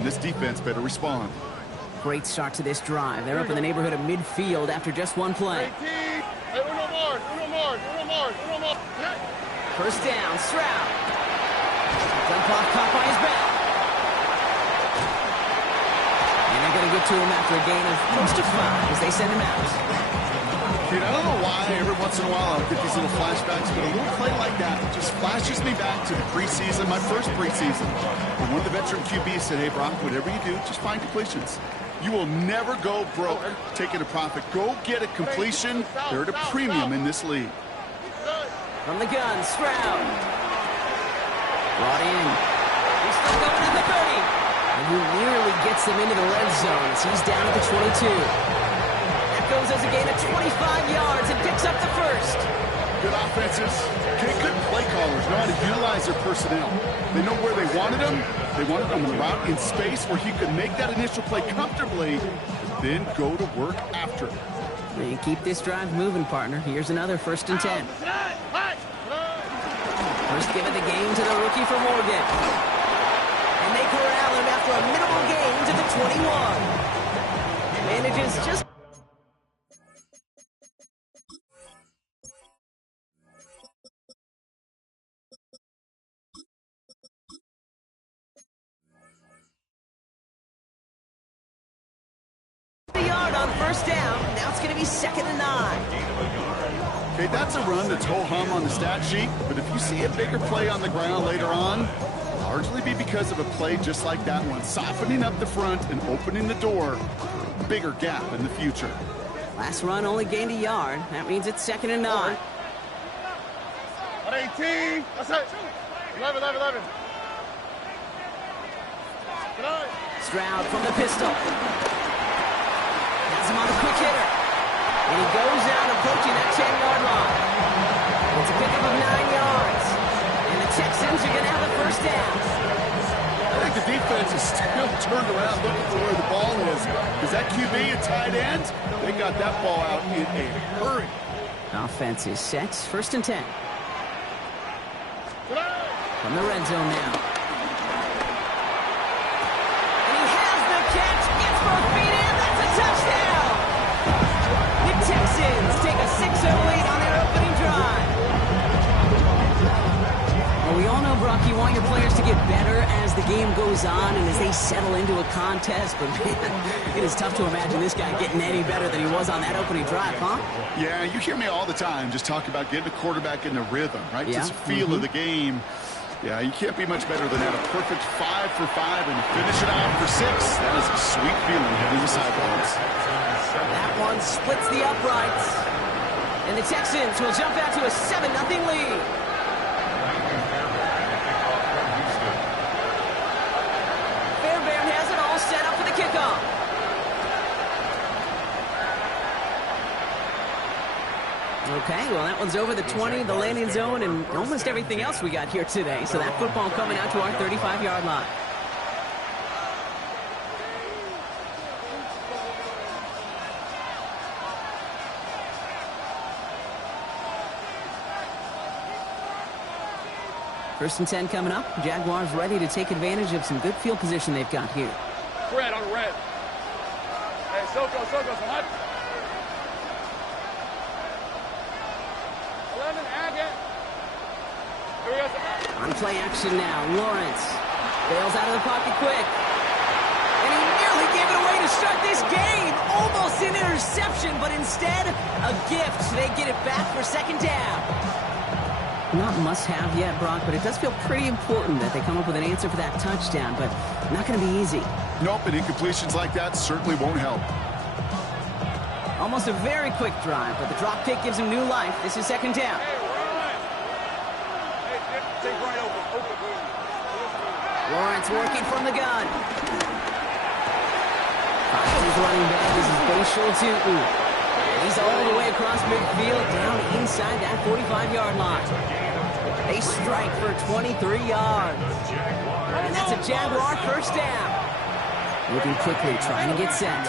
and this defense better respond. Great start to this drive. They're up in the neighborhood of midfield after just one play. First down, Stroud. Jump off, caught by his back. And they're going to get to him after a gain of close to 5 as they send him out. Dude, I don't know why every once in a while I'll get these little flashbacks, but a little play like that just flashes me back to the preseason, my first preseason. And one of the veteran QBs said, hey, Brock, whatever you do, just find completions. You will never go broke taking a profit. Go get a completion. They're at a premium in this league. From the gun, Stroud. Brought in. He's still going at the 30. And he nearly gets them into the red zone as he's down at the 22. That goes as a gain of 25 yards and picks up the first. Good offenses. Good play callers know how to utilize their personnel. They know where they wanted them. They wanted them in a route in space where he could make that initial play comfortably, but then go to work after. And keep this drive moving, partner. Here's another 1st and 10. First give of the game to the rookie for Morgan. And they corral him after a minimal gain to the 21. Manages just... yard on first down. Now it's going to be 2nd and 9. Okay, that's a run that's ho-hum on the stat sheet, but if you see a bigger play on the ground later on, it'll largely be because of a play just like that one, softening up the front and opening the door for a bigger gap in the future. Last run only gained a yard. That means it's 2nd and 9. 18. That's it. 11. Stroud from the pistol. Has him on a quick hitter. And he goes out approaching that 10-yard line. It's a pickup of 9 yards. And the Texans are going to have a first down. I think the defense is still turned around looking for where the ball is. Because that QB and tight end, they got that ball out in a hurry. Offense is set. 1st and 10. From the red zone now. And he has the catch. Gets both feet in. That's a touchdown. The Texans take a 6-0 lead on their opening drive. Well, we all know, Brock, you want your players to get better as the game goes on and as they settle into a contest. But, man, it is tough to imagine this guy getting any better than he was on that opening drive, huh? Yeah, you hear me all the time just talk about getting a quarterback in the rhythm, right? Yeah. Just the feel of the game. Yeah, you can't be much better than that. A perfect 5 for 5 and finish it out for 6. That is a sweet feeling heading the sidelines. That one splits the uprights. And the Texans will jump out to a 7-0 lead. Fairbairn has it all set up for the kickoff. Okay, well, that one's over the 20, the landing zone, and almost everything else we got here today. So that football coming out to our 35-yard line. First and 10 coming up. Jaguars ready to take advantage of some good field position they've got here. Red on red. Hey, Soko, so hot. 11, add it. Here we go. On play action now, Lawrence bails out of the pocket quick. And he nearly gave it away to start this game. Almost an interception, but instead, a gift. They get it back for 2nd down. Not must-have yet, Brock, but it does feel pretty important that they come up with an answer for that touchdown, but not going to be easy. Nope, and incompletions like that certainly won't help. Almost a very quick drive, but the drop kick gives him new life. This is 2nd down. Lawrence working from the gun. His running back is Bashal Tutu. He's all the way across midfield, down inside that 45-yard line. They strike for 23 yards. And that's a Jaguar first down. Moving quickly, trying to get set.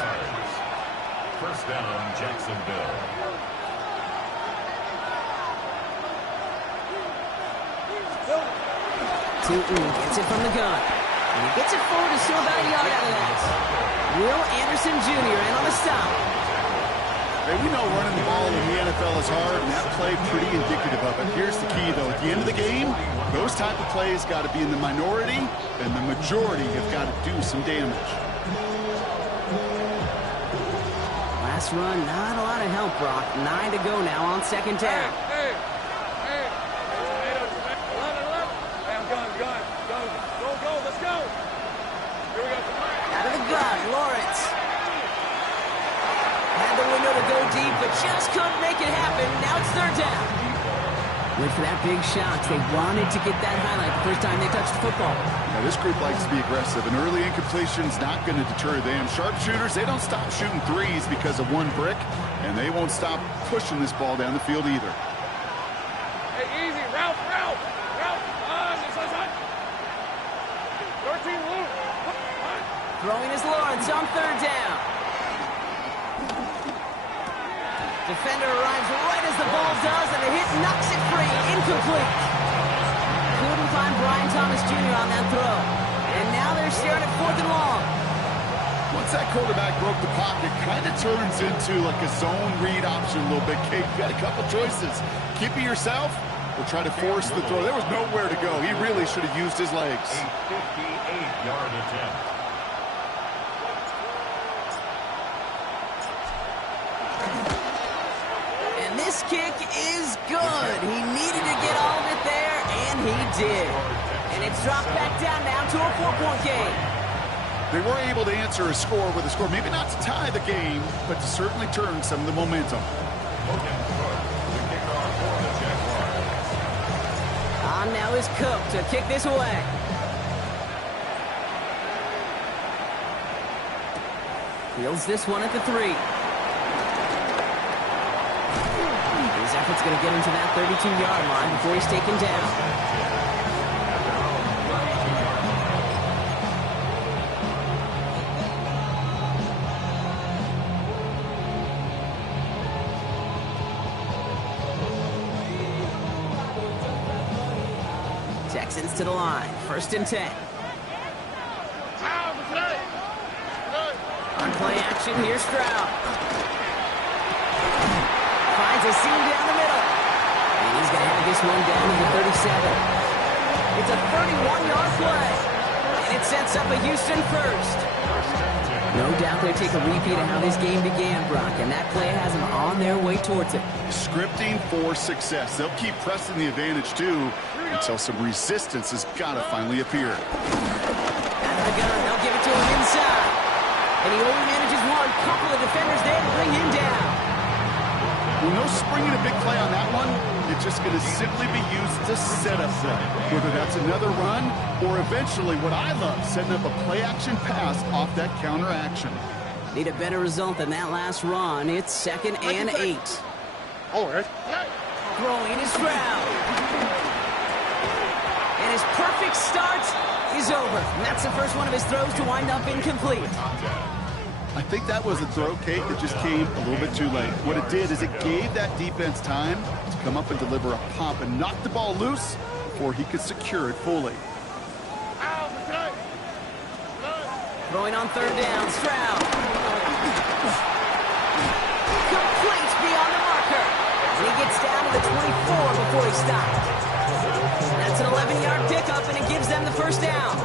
First down, Jacksonville. Tutu gets it from the gun. And he gets it forward to still about a yard out of that. Will Anderson Jr. in on the stop. Hey, we know running the ball in the NFL is hard, and that play pretty indicative of it. Here's the key, though. At the end of the game, those type of plays got to be in the minority, and the majority have got to do some damage. Last run, not a lot of help, Brock. 9 to go now on second down. Hey, I'm going. Go, let's go. Here we go. Out of the gun, Lawrence. Had the window to go deep, but just couldn't make it happen. Now it's third down. Went for that big shot. They wanted to get that highlight the first time they touched the football. Now, this group likes to be aggressive, and early incompletion is not going to deter them. Sharpshooters, they don't stop shooting threes because of one brick, and they won't stop pushing this ball down the field either. Hey, easy. Route. This is it. 13 loop. Throwing is Lawrence on third down. Defender arrives right as the ball does, and the hit knocks it free. Incomplete. Couldn't find Brian Thomas Jr. on that throw. And now they're staring at 4th and long. Once that quarterback broke the pocket, kind of turns into like a zone read option a little bit. Kate, you got a couple choices. Keep it yourself or try to force the throw. There was nowhere to go. He really should have used his legs. A 58-yard attempt. This kick is good. He needed to get all of it there, and he did. And it's dropped back down now to a 4-point game. They were able to answer a score with a score. Maybe not to tie the game, but to certainly turn some of the momentum. On now is Cook to kick this away. Fields this one at the 3. His effort's going to get him to that 32-yard line before he's taken down. Texans to the line. 1st and 10. On play action, here's Stroud. Finds a seam down the middle. And he's going to have this one down to the 37. It's a 31-yard play. And it sets up a Houston first. No doubt they'll take a repeat of how this game began, Brock. And that play has them on their way towards it. Scripting for success. They'll keep pressing the advantage, too, until some resistance has got to finally appear. Out of the gun, they'll give it to him inside. And he only manages one. Couple of defenders there to bring him down. Well, no springing a big play on that one. It's just going to simply be used to set up play. Whether that's another run or eventually what I love, setting up a play-action pass off that counter action. Need a better result than that last run. It's 2nd and 8. All right. Throwing is Stroud. And his perfect start is over. And that's the first one of his throws to wind up incomplete. I think that was a throw, Kate, that just came a little bit too late. What it did is it gave that defense time to come up and deliver a pop and knock the ball loose before he could secure it fully. Throwing on 3rd down, Stroud. Complete beyond the marker. And he gets down to the 24 before he stopped. That's an 11-yard pickup, and it gives them the first down.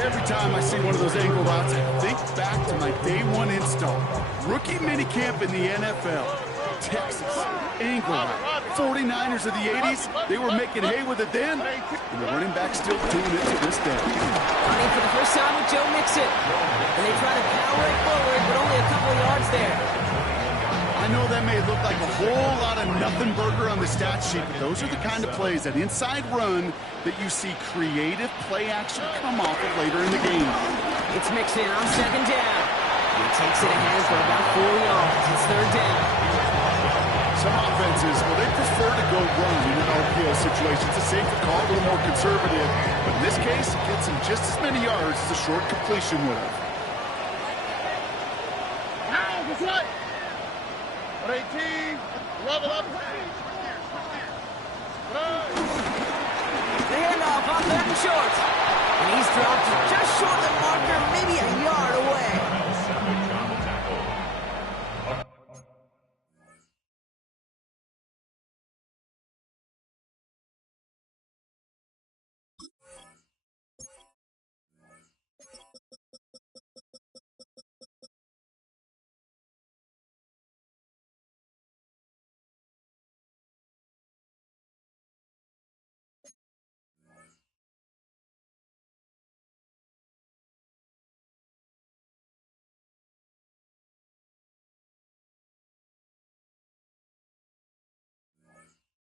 Every time I see one of those angle routes, I think back to my day 1 install. Rookie minicamp in the NFL. Texas, angle route. 49ers of the 80s, they were making hay with it then, and the running back still doing it to this day. Running for the first time with Joe Mixon. And they try to power it forward, but only a couple of yards there. I know that may look like a whole lot of nothing burger on the stat sheet, but those are the kind of plays, that inside run, that you see creative play action come off of later in the game. It's Mixon on 2nd down. He takes it ahead for about 4 yards. It's 3rd down. Some offenses, well, they prefer to go run in an RPO situation. It's a safer call, a little more conservative. But in this case, it gets him just as many yards as a short completion would have. Now, that's right. 18, level up. The handoff on 3rd and short. And he's dropped just short of the marker, maybe a yard away.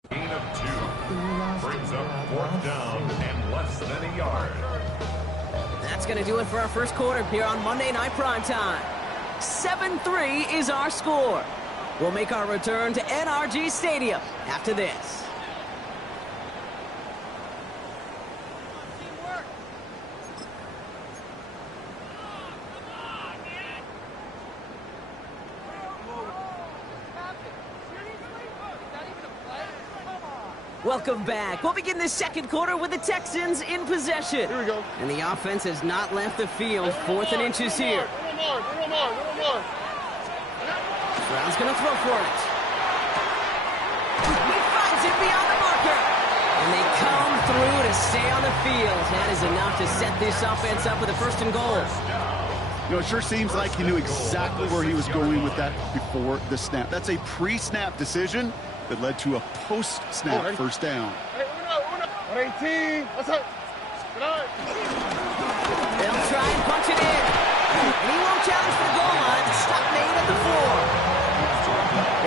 Gain of 2. Brings up 4th down and less than a yard. That's going to do it for our first quarter here on Monday Night Primetime. 7-3 is our score. We'll make our return to NRG Stadium after this. Welcome back. We'll begin this second quarter with the Texans in possession. Here we go. And the offense has not left the field. 4th and inches here. Brown's going to throw for it. He finds it beyond the marker. And they come through to stay on the field. That is enough to set this offense up with a 1st and goal. You know, it sure seems like he knew exactly where he was going with that before the snap. That's a pre-snap decision that led to a post-snap 1st down. 18. What's up? They'll try and punch it in. And he won't challenge for the goal line. Stop made at the 4.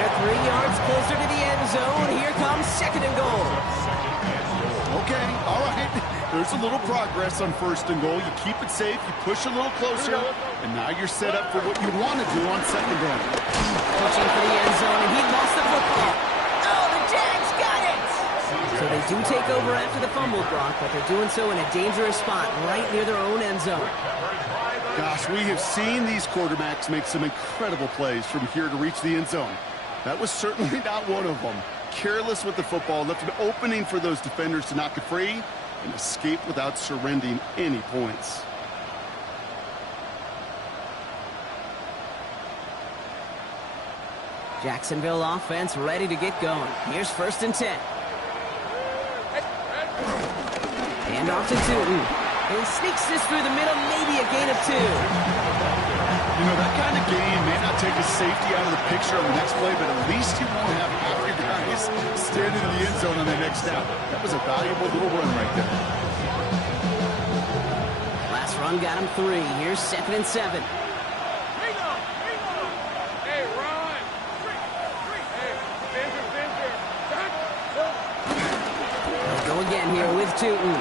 They're 3 yards closer to the end zone. Here comes 2nd and goal. Okay, all right. There's a little progress on 1st and goal. You keep it safe, you push a little closer, and now you're set up for what you want to do on 2nd down. Pushing for the end zone, and he lost the football. Oh, the Jags got it! So they do take over after the fumble, Brock, but they're doing so in a dangerous spot right near their own end zone. Gosh, we have seen these quarterbacks make some incredible plays from here to reach the end zone. That was certainly not one of them. Careless with the football, left an opening for those defenders to knock it free and escape without surrendering any points. Jacksonville offense ready to get going. Here's 1st and 10. Hand off to Tootin. And he sneaks this through the middle, maybe a gain of 2. You know, that kind of game may not take a safety out of the picture on the next play, but at least you won't have half your guys standing in the end zone on the next down. That was a valuable little run right there. Last run got him 3. Here's 2nd and 7. Hey, Ron! They'll go again here with Tootin.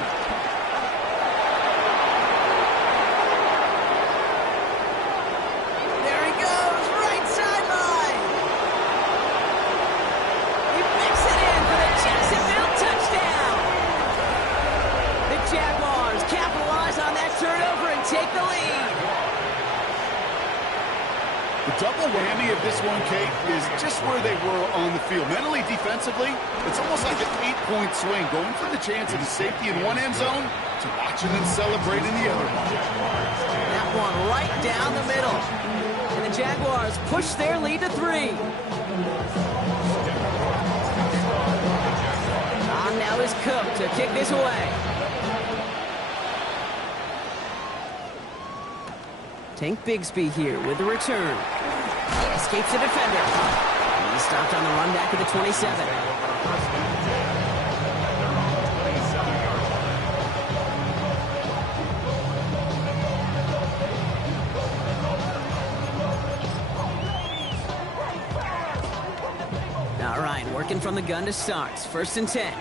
Take the lead. The double whammy of this one, Kate, is just where they were on the field. Mentally, defensively, it's almost like an 8-point swing, going for the chance of the safety in one end zone to watching them celebrate in the other one. That one right down the middle. And the Jaguars push their lead to 3. On now is Cook to kick this away. Tank Bigsby here with the return. Escapes the defender. And he's stopped on the run back at the 27. All right, working from the gun to start. 1st and 10.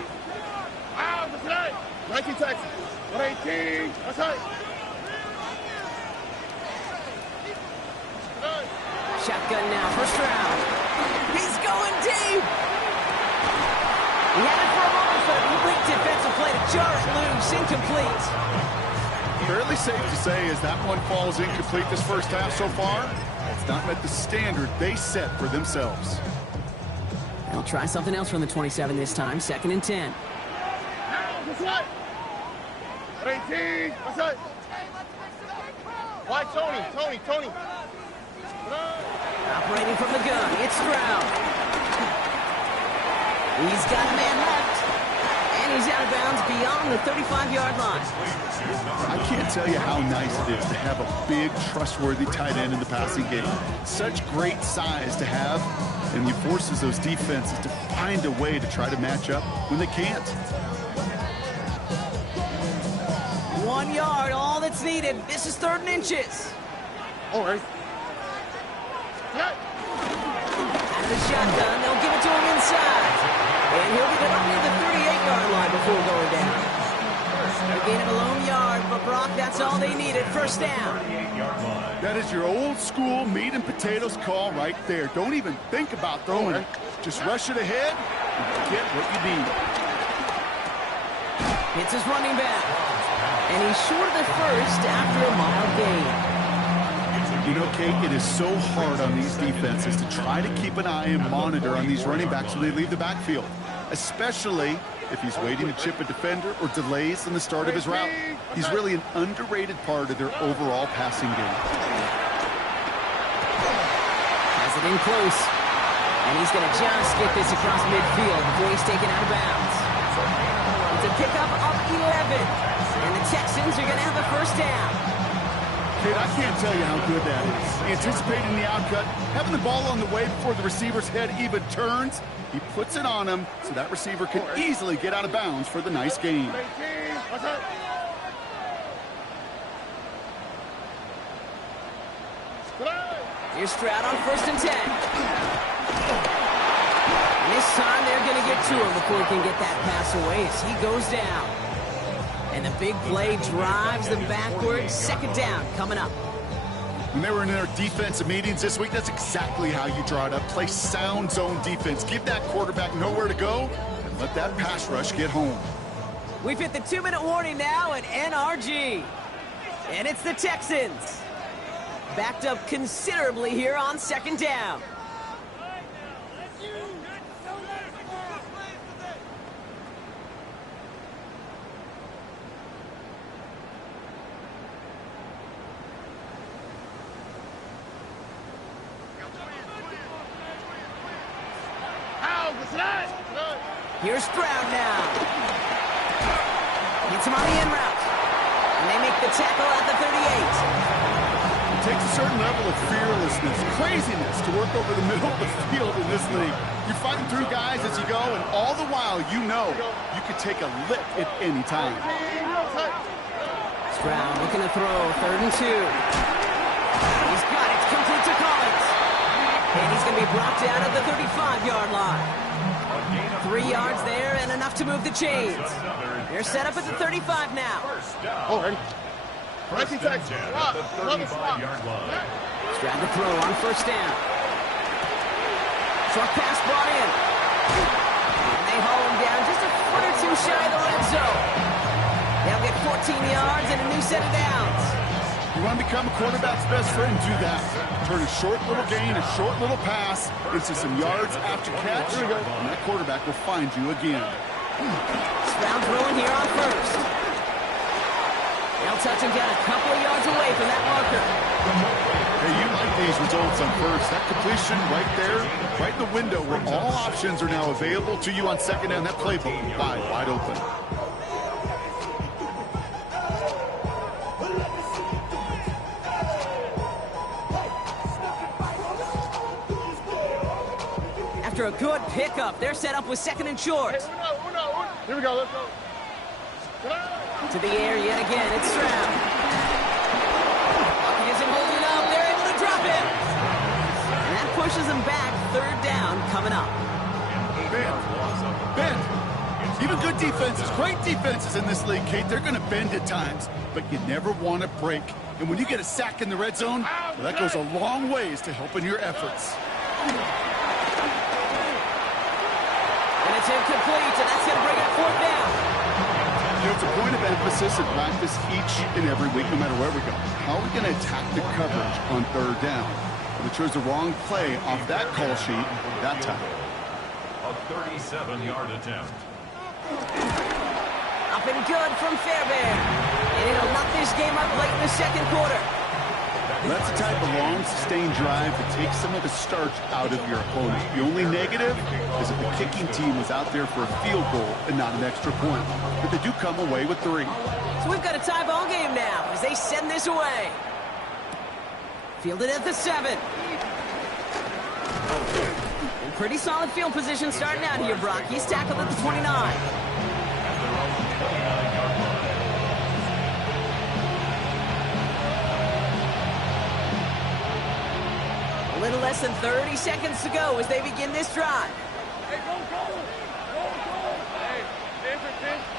Wow, that's right. 19 Texans. 118. That's right. Shotgun now, 1st round. He's going deep. He had it for a moment, but a weak defensive play to jar it loose, incomplete. Fairly safe to say as that one falls incomplete this 1st half so far, it's not met the standard they set for themselves. They'll try something else from the 27 this time, 2nd and 10. That's right. 118. What's that? Why Tony? Operating from the gun, it's Stroud. He's got a man left. And he's out of bounds beyond the 35-yard line. I can't tell you how nice it is to have a big, trustworthy tight end in the passing game. Such great size to have, and he forces those defenses to find a way to try to match up when they can't. 1 yard, all that's needed. This is 3rd and inches. All right. Out of the shotgun, they'll give it to him inside. And he'll get it only the 38-yard line before going down. A gain of a lone yard, but Brock, that's all they needed. 1st down. That is your old school meat and potatoes call right there. Don't even think about throwing it. Just rush it ahead and get what you need. Hits his running back. And he's short of the first after a mild gain. You know, Kate, it is so hard on these defenses to try to keep an eye and monitor on these running backs when they leave the backfield, especially if he's waiting to chip a defender or delays in the start of his route. He's really an underrated part of their overall passing game. Has it in close. And he's going to just get this across midfield before he's taken out of bounds. It's a pickup of 11. And the Texans are going to have a 1st down. Kate, I can't tell you how good that is. Anticipating the outcut, having the ball on the way before the receiver's head even turns. He puts it on him so that receiver can easily get out of bounds for the nice gain. Here's Stroud on 1st and 10. And this time they're going to get to him before he can get that pass away as he goes down. And the big play drives them backwards. 2nd down coming up. When they were in their defensive meetings this week, that's exactly how you draw it up. Play sound zone defense. Give that quarterback nowhere to go and let that pass rush get home. We've hit the 2-minute warning now at NRG. And it's the Texans. Backed up considerably here on 2nd down. Here's Stroud now. Hits him on the in route. And they make the tackle at the 38. It takes a certain level of fearlessness, craziness to work over the middle of the field in this league. You're fighting through guys as you go, and all the while you know you could take a lick at any time. Stroud looking to throw. 3rd and 2. He's got it. It's complete to Collins. And he's going to be brought down at the 35-yard line. 3 yards there and enough to move the chains. They're set up at the 35 now. All right. First and 10 at the 35-yard line. Stroud to throw on 1st down. Short pass brought in. And they haul him down just a foot or two shy of the red zone. They'll get 14 yards and a new set of downs. You want to become a quarterback's best friend, do that. Turn a short little gain, a short little pass into some yards after catch, and that quarterback will find you again. Stroud throwing here on 1st. They'll touch him down a couple of yards away from that marker. Hey, you like these results on 1st. That completion right there, right in the window where all options are now available to you on 2nd down. That playbook wide open. After a good pickup, they're set up with 2nd and short. Here we go, let's go. To the air yet again, it's Stroud. He isn't holding up, they're able to drop it. And that pushes them back, 3rd down coming up. Bend. Even good defenses, great defenses in this league, Kate, they're going to bend at times, but you never want to break. And when you get a sack in the red zone, well, that goes a long ways to helping your efforts. And it's incomplete, and that's going to bring up 4th down. You know, it's a point of emphasis in practice each and every week, no matter where we go. How are we going to attack the coverage on 3rd down? We chose the wrong play off that call sheet that time. A 37-yard attempt. Up and good from Fairbairn. And it'll knock this game up late in the second quarter. That's the type of long, sustained drive that takes some of the starch out of your opponent. The only negative is if the kicking team was out there for a field goal and not an extra point. But they do come away with 3. So we've got a tie ball game now as they send this away. Fielded at the 7. In pretty solid field position starting out here, Brock. He's tackled at the 29. A little less than 30 seconds to go as they begin this drive. Hey, go, go! Go, go! Hey, 10,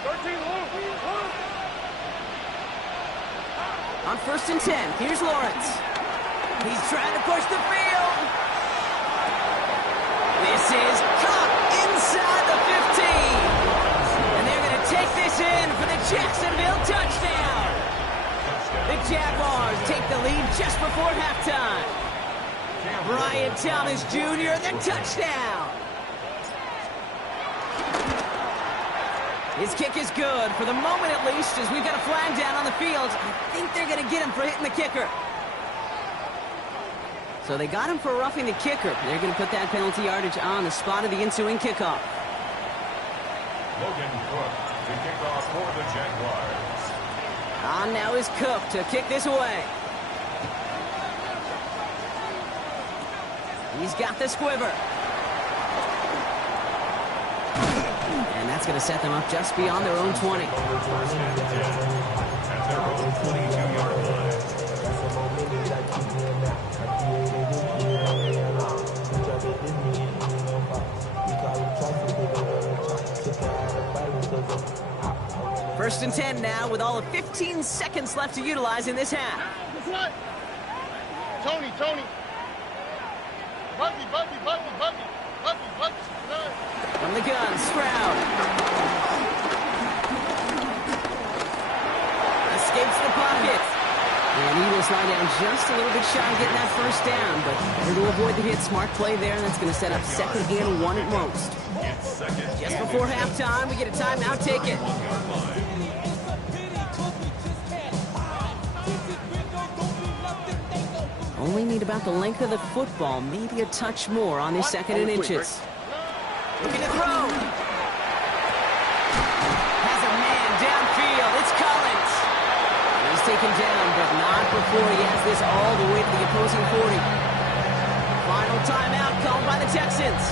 13, Luke! On 1st and 10, here's Lawrence. He's trying to push the field. This is caught inside the 15. And they're going to take this in for the Jacksonville touchdown. The Jaguars take the lead just before halftime. Brian Thomas Jr., the touchdown. His kick is good, for the moment at least, as we've got a flag down on the field. I think they're going to get him for hitting the kicker. So they got him for roughing the kicker. They're going to put that penalty yardage on the spot of the ensuing kickoff. Logan Cook to kick off for the Jaguars. On now is Cook to kick this away. He's got the squiver. And that's going to set them up just beyond their own 20. First and 10 at their own 22-yard line. First and 10 now with all of 15 seconds left to utilize in this half. Tony. Buggy. From the gun, Stroud. Escapes the pocket. And he will slide down just a little bit shy of getting that first down, but better to avoid the hit. Smart play there, and that's going to set up 2nd and 1 at most. Just before halftime, we get a timeout taken. Only need about the length of the football, maybe a touch more on this 2nd and inches. Looking to throw. Has a man downfield. It's Collins. He's taken down, but not before he has this all the way to the opposing 40. Final timeout called by the Texans.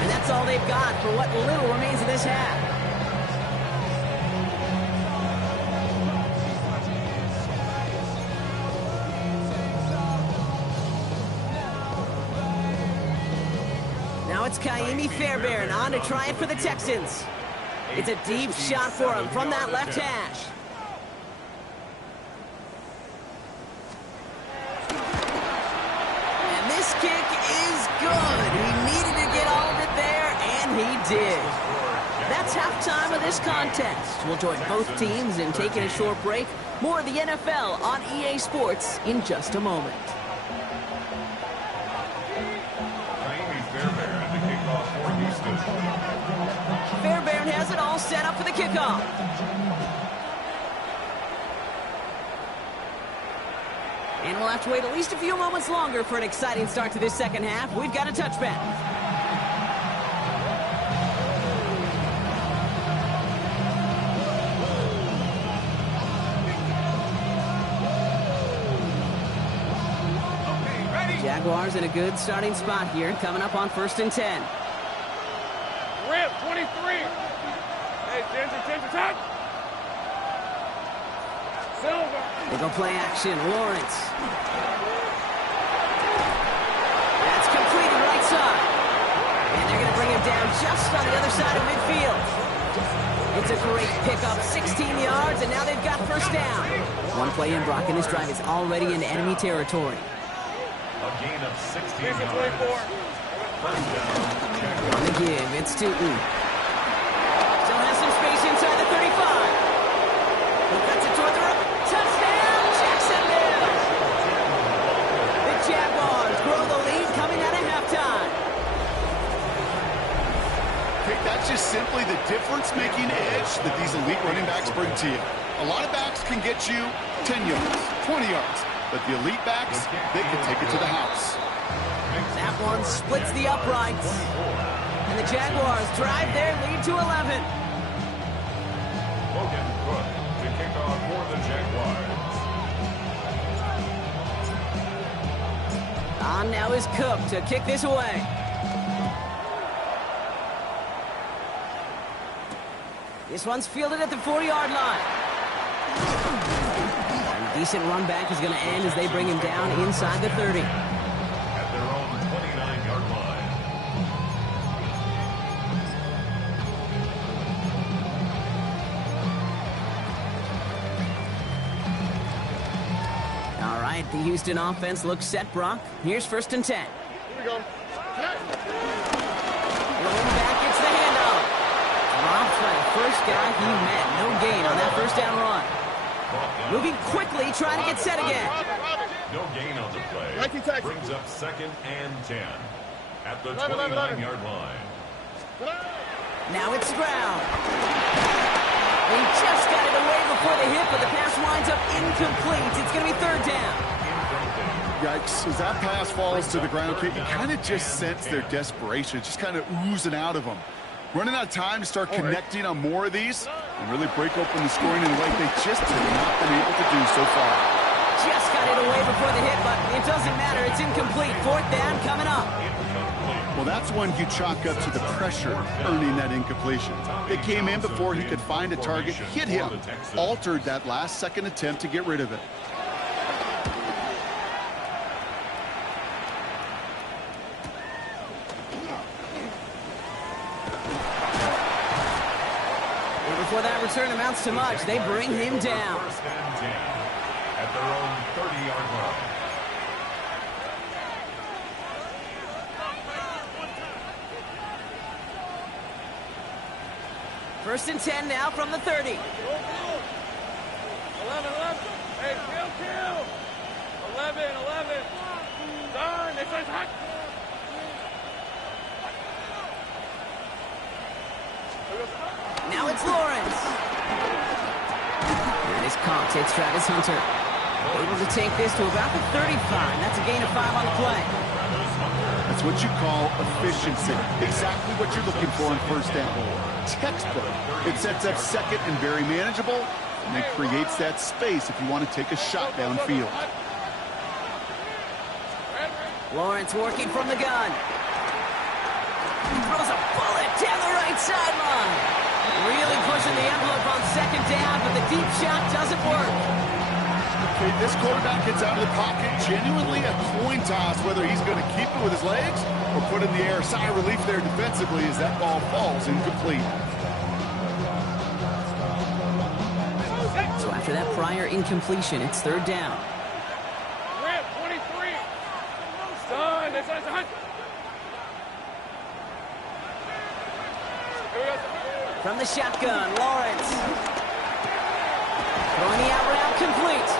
And that's all they've got for what little remains of this half. Now it's Kaimi Fairbairn on to try it for the Texans. It's a deep shot for him from that left hash. And this kick is good. He needed to get all of it there, and he did. That's halftime of this contest. We'll join both teams in taking a short break. More of the NFL on EA Sports in just a moment. Fairbairn has it all set up for the kickoff. And we'll have to wait at least a few moments longer for an exciting start to this second half. We've got a touchback. Jaguars in a good starting spot here, coming up on 1st and 10. Rip, 23. Hey, Ginger, Silver. They go play action. Lawrence. That's completed right side. And they're going to bring him down just on the other side of midfield. It's a great pickup, 16 yards, and now they've got first down. One play in, Brock, and this drive is already in enemy territory. A gain of 16 yards. First down. On the give, it's Tootin. Still has some space inside the 35. He cuts it toward the rope. Touchdown, Jacksonville! The Jaguars grow the lead coming out of halftime. Take that just simply the difference-making edge that these elite running backs bring to you. A lot of backs can get you 10 yards, 20 yards, but the elite backs, they can take it to the house. That one splits the uprights. And the Jaguars drive their lead to 11. Logan Cook to kick off for the Jaguars. On now is Cook to kick this away. This one's fielded at the 40-yard line. A decent run back is going to end as they bring him down inside the 30. At their own 29-yard line. All right, the Houston offense looks set, Brock. Here's 1st and 10. Here we go. Going back, it's the handoff. Dropped by the first guy he met. No gain on that 1st down run. Moving quickly, trying to get set again. No gain on the play. Brings up 2nd and 10 at the 29-yard line. Now it's Stroud. He just got it away before the hit, but the pass winds up incomplete. It's going to be 3rd down. Yikes, as that pass falls to the ground, Kate, you kind of just sense their desperation, just kind of oozing out of them. Running out of time to start connecting on more of these and really break open the scoring in a way they just have not been able to do so far. Just got it away before the hit, but it doesn't matter. It's incomplete. 4th down coming up. Well, that's when you chalk up to the pressure earning that incompletion. They came in before he could find a target, hit him, altered that last-second attempt to get rid of it. Before that return amounts to much, they bring him down. 1st and 10 at their own 30-yard line. First and 10 now from the 30. 11, 11. Hey, kill. 11, 11. Darn, this is hot. Now it's Lawrence. And his caught. It's Travis Hunter. Able to take this to about the 35. That's a gain of 5 on the play. That's what you call efficiency. Exactly what you're looking for on 1st down. Textbook. It sets up 2nd and very manageable, and it creates that space if you want to take a shot downfield. Lawrence working from the gun. He throws a bullet down the right sideline. Really pushing the envelope on 2nd down, but the deep shot doesn't work. Okay, this quarterback gets out of the pocket, genuinely a coin toss whether he's going to keep it with his legs or put it in the air. Sigh of relief there defensively as that ball falls incomplete. So after that prior incompletion, it's 3rd down. Rip, 23. Done. This is hot. Here we go. From the shotgun, Lawrence. Throwing the out route complete.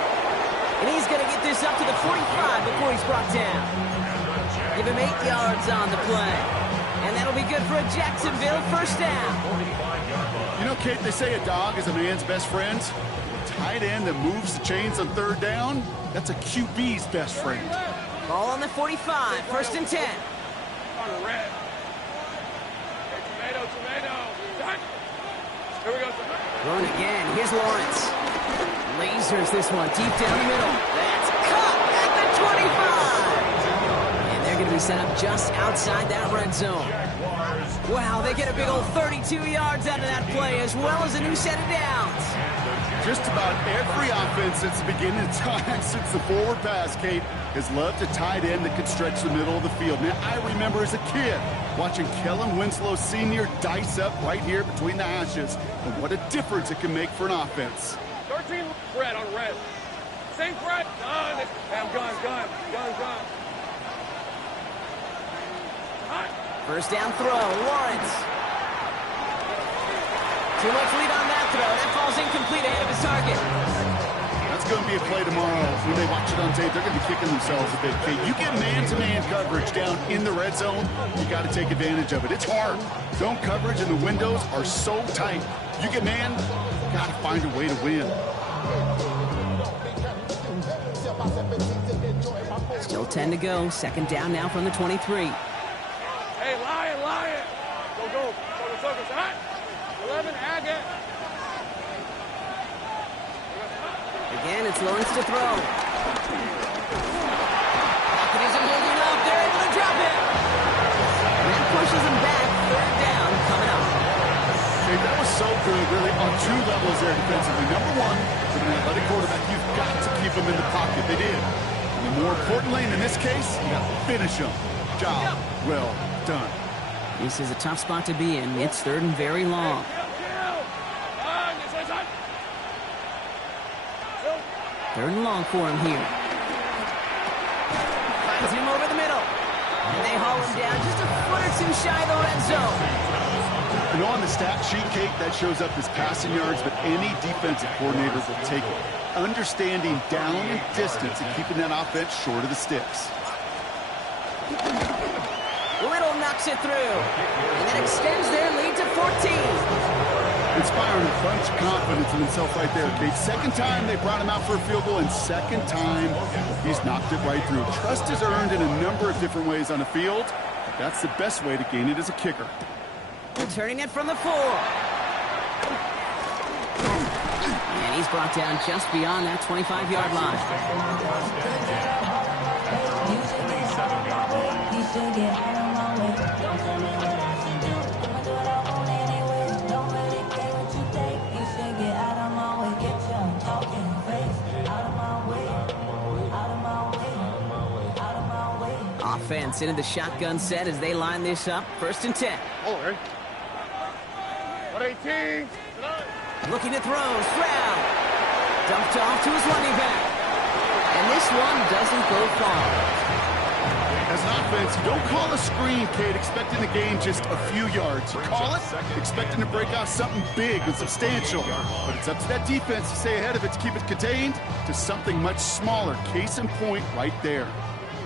And he's going to get this up to the 45 before he's brought down. Give him 8 yards on the play. And that'll be good for a Jacksonville 1st down. You know, Kate, they say a dog is a man's best friend. A tight end that moves the chains on 3rd down, that's a QB's best friend. Ball on the 45, 1st and 10. On red. Hey, tomato. Done. Here we go. Throwing again. Here's Lawrence. Lasers this one deep down the middle. That's caught at the 25. And they're going to be set up just outside that red zone. Wow, they get a big old 32 yards out of that play, as well as a new set of downs. Just about every offense since the beginning of time, since the forward pass, Kate, has loved a tight end that could stretch the middle of the field. Now, I remember as a kid watching Kellen Winslow Sr. dice up right here between the hashes, and what a difference it can make for an offense. 13 red on red. Same threat. Done. Hey, I'm gun. Hot. 1st down throw, Lawrence. Too much lead on that throw. That falls incomplete ahead of his target. That's going to be a play tomorrow. When they watch it on tape, they're going to be kicking themselves a bit. Okay, you get man-to-man coverage down in the red zone, you got to take advantage of it. It's hard. Zone coverage and the windows are so tight. You get man, you got to find a way to win. Still 10 to go. Second down now from the 23. Hey, Lion. Go. Focus. All right. 11, Agate. Again, it's Lawrence to throw. Pocket isn't holding up. They're able to drop it. And that pushes him back. Third down coming up. Hey, that was so good, really, on two levels there defensively. Number one, with an athletic quarterback, you've got to keep him in the pocket. They did. And more importantly, in this case, you got to finish him. Job well done. This is a tough spot to be in. It's third and very long. Third and long for him here. Finds him over the middle. And they haul him down just a foot or two shy of the red zone. You know, on the stat sheet, Kate, that shows up as passing yards, but any defensive coordinator will take it. Understanding down and distance and keeping that offense short of the sticks. Little knocks it through. And then extends their lead to 14. Inspiring a bunch of confidence in himself right there, Kate. Second time they brought him out for a field goal, and second time he's knocked it right through. Trust is earned in a number of different ways on the field. But that's the best way to gain it as a kicker. Turning it from the 4. And he's brought down just beyond that 25-yard line. Offense into the shotgun set as they line this up. First and 10. Oh, ready? 118. Looking to throw. Stroud. Dumped off to his running back. And this one doesn't go far. As an offense, you don't call a screen, Kate, expecting the gain just a few yards. You call it expecting to break out something big and substantial. But it's up to that defense to stay ahead of it, to keep it contained to something much smaller. Case in point right there.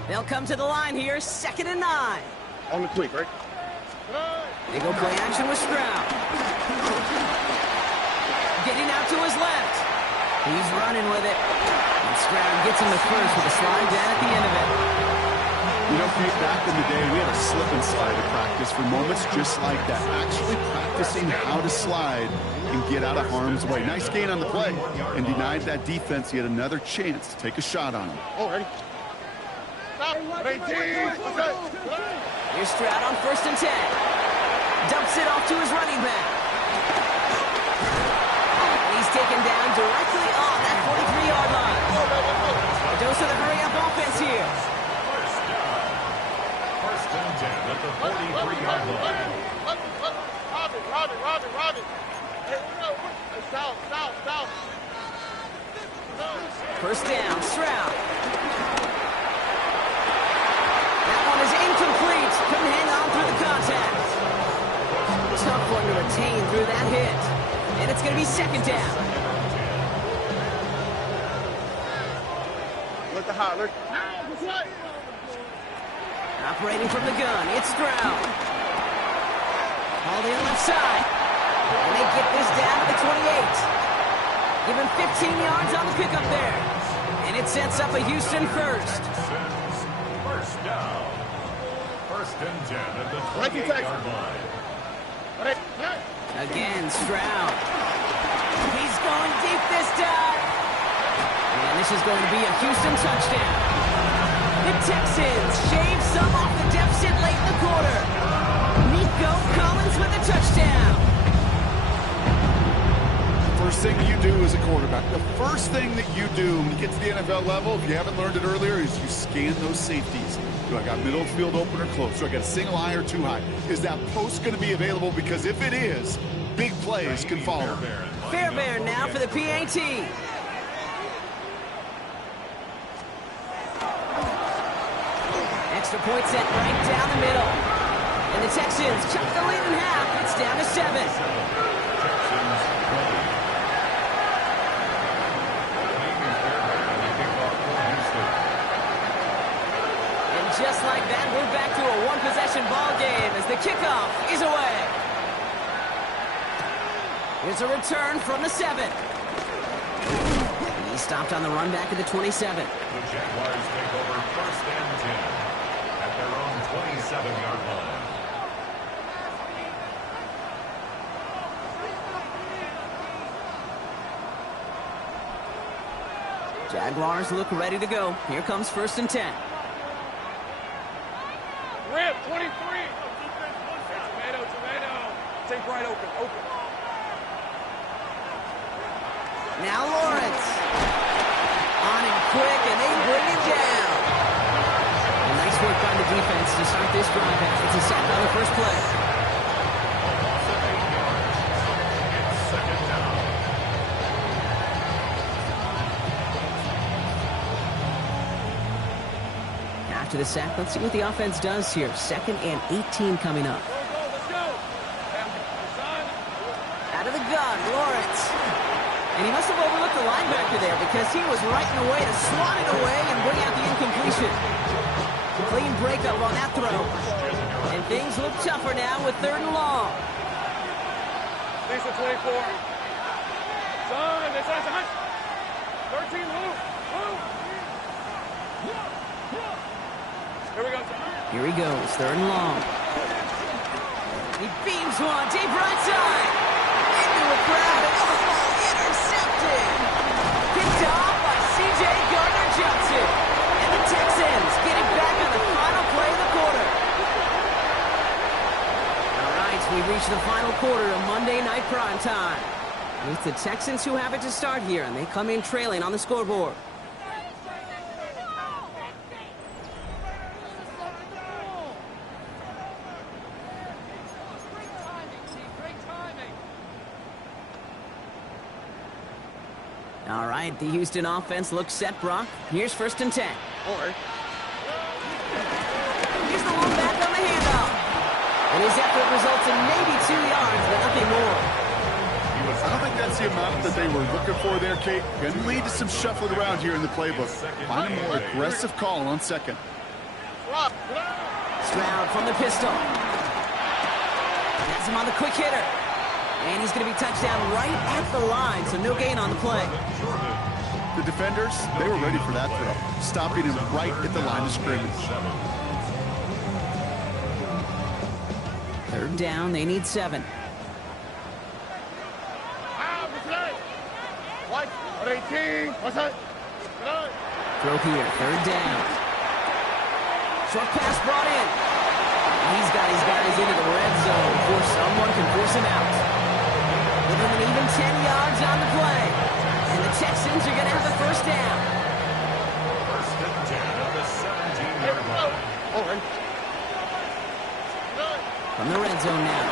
They'll come to the line here, 2nd and 9. On the quick, right? They go play action with Stroud. Getting out to his left. He's running with it. And Stroud gets him the first with a slide down at the end of it. You know, Kate, back in the day, we had a slip and slide at practice for moments just like that. Actually practicing how to slide and get out of harm's way. Nice gain on the play, and denied that defense yet another chance to take a shot on him. Oh, ready? Stop. 18. Here's Stroud on 1st and 10. Dumps it off to his running back. And he's taken down directly on that 43-yard line. A dose of the hurry-up offense here. First and 10 at the 43-yard line. Robin. Hey, south. First down, Stroud. That one is incomplete. Couldn't hang on through the contact. Tough one to retain through that hit. And it's going to be 2nd down. Look the hot. Look. Operating from the gun, it's Stroud. Hauled in left side. And they get this down to the 28. Give him 15 yards on the pickup there. And it sets up a Houston first. First down. First and 10 at the 28-yard line. Again, Stroud. He's going deep this time. And this is going to be a Houston touchdown. The Texans shave some off the deficit late in the quarter. Nico Collins with a touchdown. First thing you do as a quarterback, the first thing that you do when you get to the NFL level, if you haven't learned it earlier, is you scan those safeties. Do I got middle of the field open or close? Do I got a single high or two high? Is that post going to be available? Because if it is, big plays can follow. Fairbairn now for the PAT. Extra point set right down the middle. And the Texans chop the lead in half. It's down to 7. just like that, we're back to a one-possession ball game as the kickoff is away. Here's a return from the 7. He stopped on the run back at the 27. The Jaguars take over 1st and 10 at their own 27-yard line. Jaguars look ready to go. Here comes 1st and 10. Rip, 23. Tomato. Take right open. Now Lawrence. On him quick, and they bring him down. A nice work by the defense to start this drive out. It's a sack on the first play. A loss of 8 yards. It's 2nd down. After the sack, let's see what the offense does here. 2nd and 18 coming up. Let's go. Out of the gun, Lawrence. And he must have overlooked the linebacker there because he was right in the way to swat it away and bring out the incompletion. Clean breakup on that throw. And things look tougher now with 3rd and long. Lisa 24. Son, it's a 13, move. Here we go. Here he goes, 3rd and long. He beams one, deep right side. Into the crowd, and intercepted. Picked off by C.J. Gardner-Johnson. And the Texans get it back on the final play of the quarter. All right, we reach the final quarter of Monday Night Prime Time. It's the Texans who have it to start here, and they come in trailing on the scoreboard. All right, the Houston offense looks set, Brock. Here's 1st and 10. Here's the long back on the handoff. And his effort results in maybe 2 yards, but nothing more. I don't think that's the amount that they were looking for there, Kate. Going to lead to some shuffling around here in the playbook. Find a more aggressive call on 2nd. Stroud from the pistol. Has him on the quick hitter. And he's going to be touched down right at the line, so no gain on the play. The defenders, they were ready for that throw, stopping him right at the line of scrimmage. 3rd down, they need 7. Throw here, 3rd down. Short pass brought in. He's got his guys into the red zone before someone can force him out. Give him an even 10 yards on the play. And the Texans are going to have the 1st down. 1st and 10 at the 17-yard line. From the red zone now.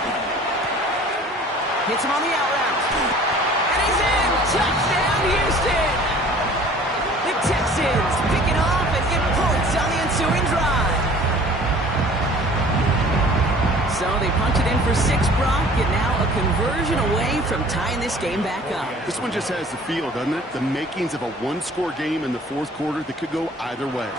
Hits him on the out route. And he's in! Touchdown, Houston! The Texans pick it off and get points on the ensuing drive. So they punch it in for 6, Brock, and now a conversion away from tying this game back up. This one just has the feel, doesn't it? The makings of a one-score game in the 4th quarter that could go either way.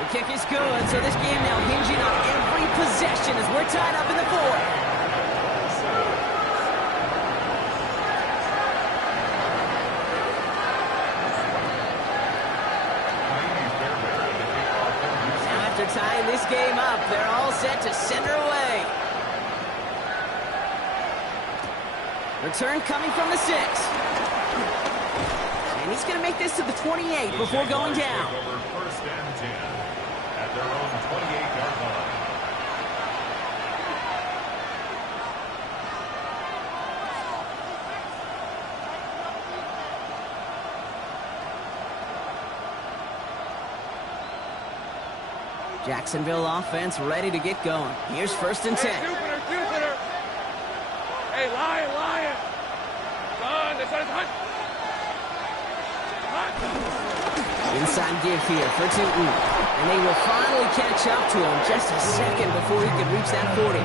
The kick is good, so this game now hinging on every possession as we're tied up in the 4th. After tying this game up, they're all set to send her away. Return coming from the 6. And he's going to make this to the 28 before going down. 1st and 10 at their own 28-yard line. Jacksonville offense ready to get going. Here's 1st and 10. Jupiter. Hey, Lion. Son, this is hot. Inside give here for Tootin. And they will finally catch up to him just a second before he could reach that 40.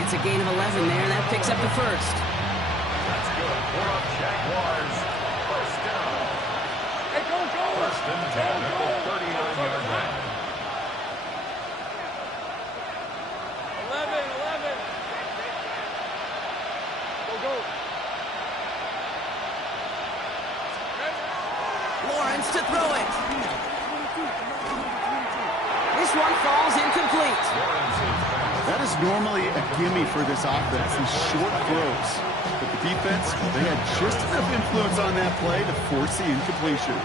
It's a gain of 11 there, and that picks up the 1st. That's good for the Jaguars. 1st down. Hey, go. 1st and 10 at the 39-yard line. wants to throw it. This one falls incomplete. That is normally a gimme for this offense, these short throws. But the defense, they had just enough influence on that play to force the incompletion.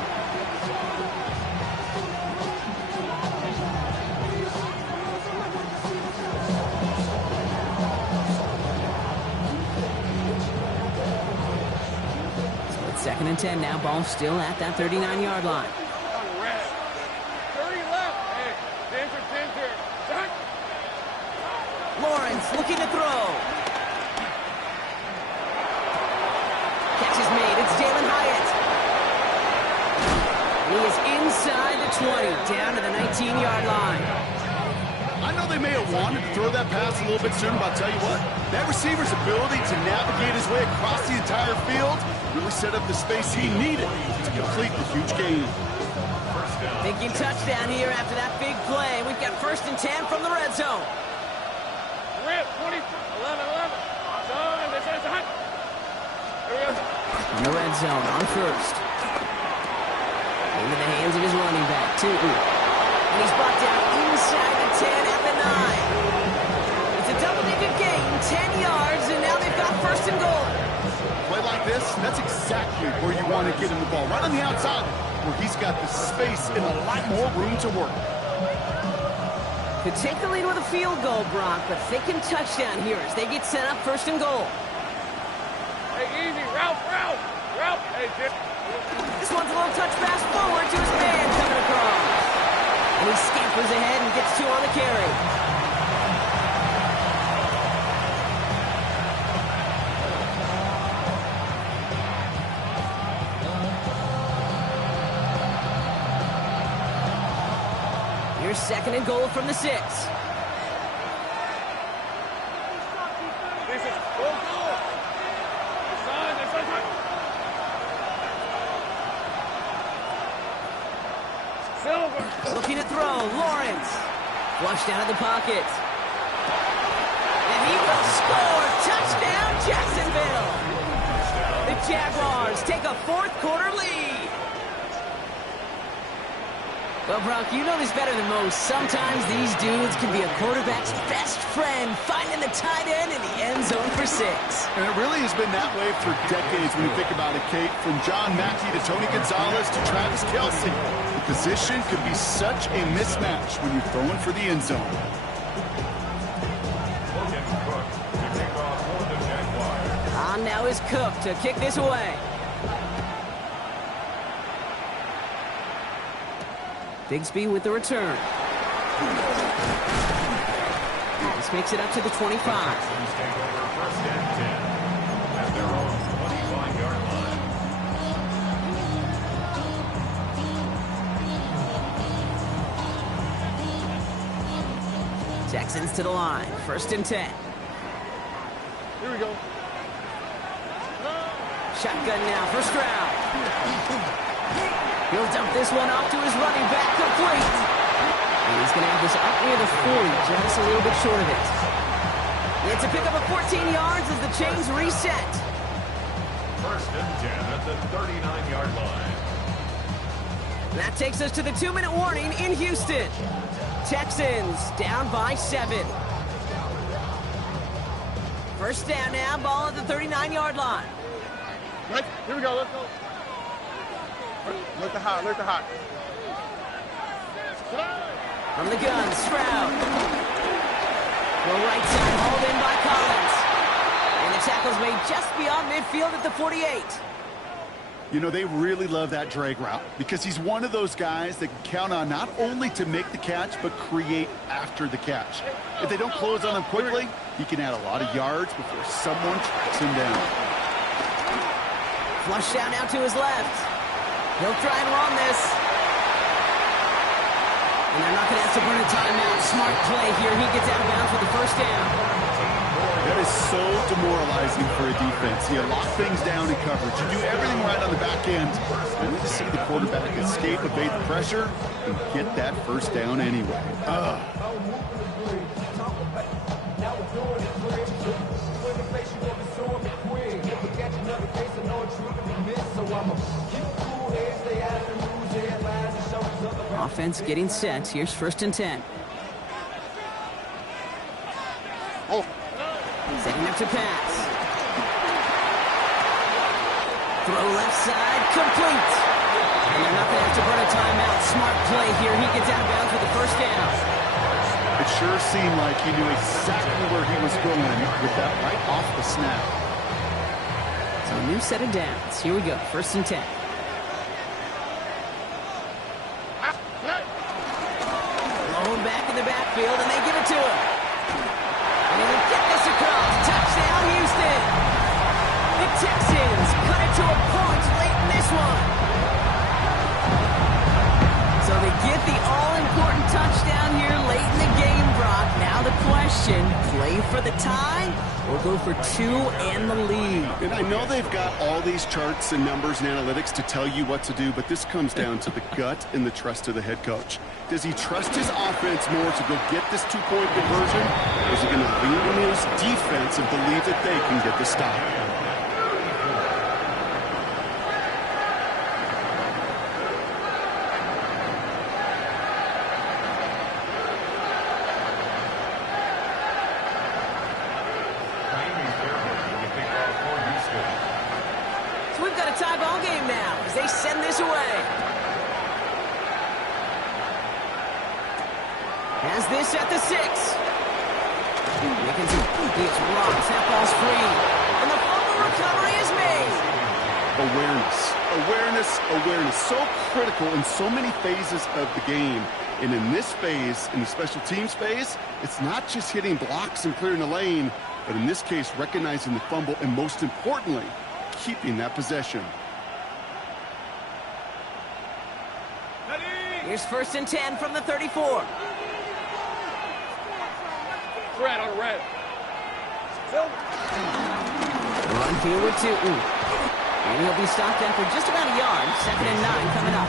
Second and 10 now. Ball still at that 39-yard line. Red. 30 left. Hey, danger. Duck. Lawrence looking to throw. Catch is made. It's Jalen Hyatt. He is inside the 20, down to the 19-yard line. I know they may have wanted to throw that pass a little bit sooner, but I'll tell you what, that receiver's ability to navigate his way across the entire field really set up the space he needed to complete the huge gain. Thinking touchdown here after that big play. We've got 1st and 10 from the red zone. Rip, 20, 11. Son, this is hot. Here we go. In the red zone on 1st. Into the hands of his running back, too. And he's brought down inside the 10 at the 9. It's a double-digit gain, 10 yards, and now they've got 1st and goal. Play like this, that's exactly where you want to get him the ball, right on the outside, where he's got the space and a lot more room to work. Could take the lead with a field goal, Brock, but thinking touchdown here as they get set up 1st and goal. Hey, easy, route. Hey, Dick. This one's a little touch pass forward to his man coming across. And he scampers ahead and gets 2 on the carry. Here's 2nd and goal from the 6. This is goal. Son, this is hot. Silver. Looking to throw, Lawrence. Flushed out of the pocket. And he will score. Touchdown, Jacksonville. The Jaguars take a 4th quarter lead. Well, Brock, you know this better than most. Sometimes these dudes can be a quarterback's best friend, finding the tight end in the end zone for 6. And it really has been that way for decades when you think about it, Kate. From John Mackey to Tony Gonzalez to Travis Kelce. The position could be such a mismatch when you're throwing for the end zone. On now is Cook to kick this away. Bigsby with the return. This makes it up to the 25. Texans to the line. 1st and 10. Here we go. Shotgun now for Stroud. He'll dump this one off to his running back, complete. And he's going to have this up near the 40, just a little bit short of it. It's a pickup of 14 yards as the chains reset. 1st and 10 at the 39-yard line. That takes us to the 2-minute warning in Houston. Texans down by 7. 1st down now, ball at the 39-yard line. Right, here we go, let's go. Look the hot. From the gun, Stroud. The right side hauled in by Collins. And the tackle's made just beyond midfield at the 48. You know, they really love that drag route because he's one of those guys that can count on not only to make the catch, but create after the catch. If they don't close on him quickly, he can add a lot of yards before someone tracks him down. Flush down now to his left. He'll try and run this. And they're not going to have to burn a timeout. Smart play here. He gets out of bounds with the 1st down. That is so demoralizing for a defense. You lock things down in coverage. You do everything right on the back end. Only to see the quarterback escape, evade the pressure, and get that 1st down anyway. Offense getting set. Here's 1st and 10. Setting up to pass. Throw left side, complete. And they're not going to have to burn a timeout. Smart play here. He gets out of bounds with the 1st down. It sure seemed like he knew exactly where he was going with that right off the snap. So a new set of downs. Here we go. 1st and 10. Thrown back in the backfield, and they give it to him. And he'll get this across. Touchdown, Houston. The Texans cut it to a point late in this one. So they get the all-important touchdown here late in the game, Brock. Now the question, play for the tie or go for 2 and the lead? And I know they've got all these charts and numbers and analytics to tell you what to do, but this comes down to the gut and the trust of the head coach. Does he trust his offense more to go get this 2-point conversion? Or is he going to lean on his defense and believe that they can get the stop? So we've got a tie ball game now as they send this away. Has this at the 6. He is blocked. That ball's free. And the fumble recovery is made. Awareness. So critical in so many phases of the game. And in this phase, in the special teams phase, it's not just hitting blocks and clearing the lane, but in this case, recognizing the fumble and most importantly, keeping that possession. Here's 1st and 10 from the 34. Red on red. Run field with 2. And he'll be stopped after just about a yard. 2nd and 9 coming up.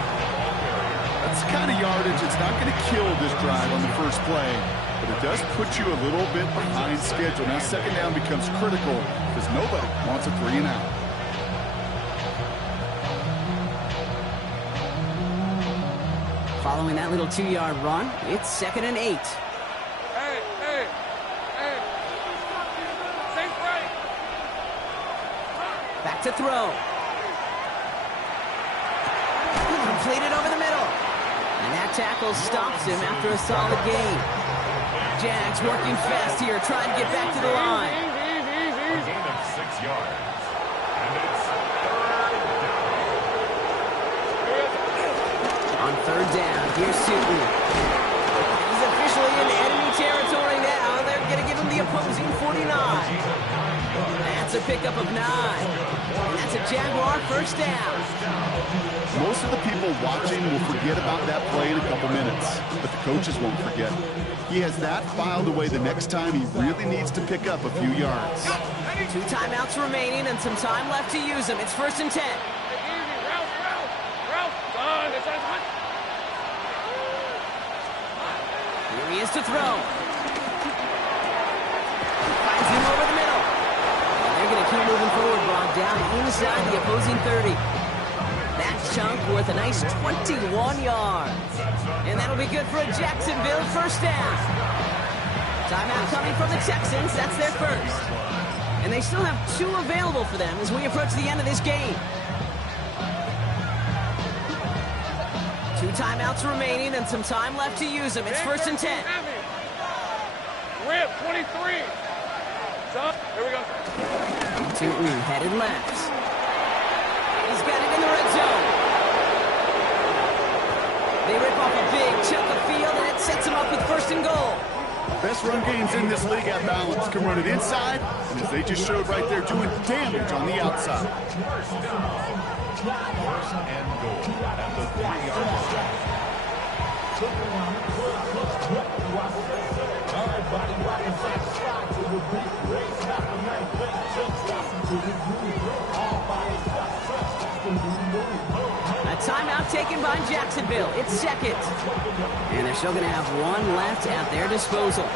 That's the kind of yardage. It's not going to kill this drive on the first play, but it does put you a little bit behind schedule. Now 2nd down becomes critical because nobody wants a 3 and out. Following that little 2-yard run, it's 2nd and 8. Hey. Safe right. Back to throw. Completed over the middle. And that tackle stops him after a solid gain. Jags working fast here, trying to get back to the line. Gain of 6 yards. And it's 3rd down. On 3rd down, here's Sutton. He's officially in enemy territory now. They're going to give him the opposing 49. That's a pickup of 9. And that's a Jaguar 1st down. Most of the people watching will forget about that play in a couple minutes, but the coaches won't forget. He has that filed away the next time he really needs to pick up a few yards. 2 timeouts remaining and some time left to use them. It's 1st and 10. Here he is to throw. Finds him over the middle. And they're going to keep moving forward, Brock, down inside the opposing 30. That chunk worth a nice 21 yards. And that'll be good for a Jacksonville 1st down. Timeout coming from the Texans. That's their 1st. And they still have 2 available for them as we approach the end of this game. 2 timeouts remaining and some time left to use them. It's 1st and 10. Rip, 23. Stop. Here we go. Tootin headed left. He's got it in the red zone. They rip off a big chunk of field, and it sets them up with 1st and goal. Best run games in this league at balance can run it inside, and as they just showed right there, doing damage on the outside. 1st and goal at the 3-yard A timeout taken by Jacksonville. It's 2nd. And they're still going to have 1 left at their disposal.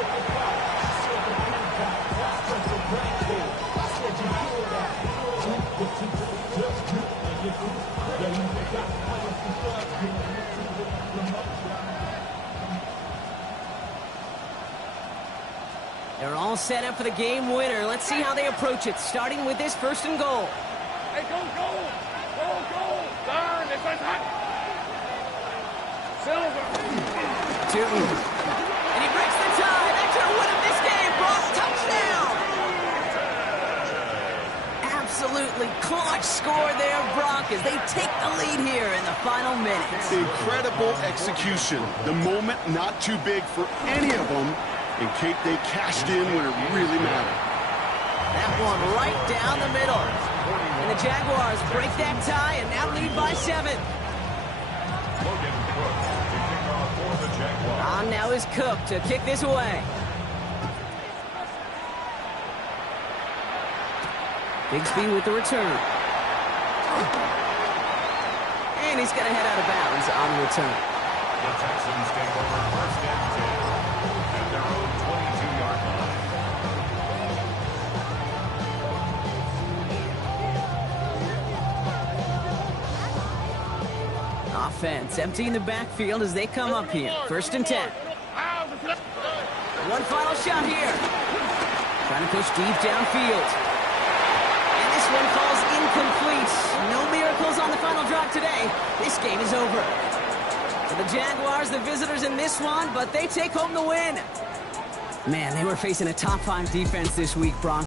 They're all set up for the game winner. Let's see how they approach it, starting with this 1st and goal. Hey, go, go! Go, go! Darn, this one's hot! Silver! Tootin. And he breaks the tie. That could have won him this game. Brock, touchdown! Absolutely clutch score there, Brock, as they take the lead here in the final minutes. Incredible execution. The moment not too big for any of them, and Kate, they cashed in when it really mattered. That one right down the middle. And the Jaguars break that tie and now lead by 7. On now is Cook to kick this away. Bigsby with the return. And he's going to head out of bounds on the return. The Texans take over 1st and 10 at their own 22-yard line. Offense emptying the backfield as they come up here. 1st and 10. One final shot here. Trying to push deep downfield. And this one falls incomplete. No miracles on the final drive today. This game is over. For the Jaguars, the visitors in this one, but they take home the win. Man, they were facing a top 5 defense this week, Bronx.